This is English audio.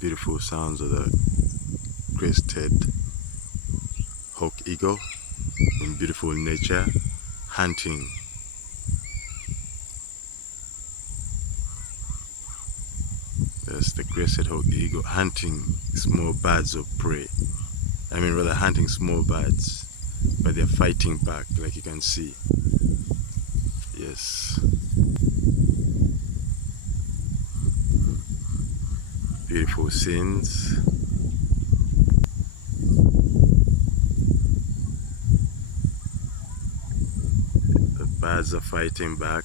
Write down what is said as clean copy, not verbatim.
Beautiful sounds of the Crested Hawk Eagle in beautiful nature, hunting. That's the Crested Hawk Eagle hunting small birds of prey. I mean, rather hunting small birds, but they're fighting back, like you can see. Yes. Beautiful scenes. The birds are fighting back.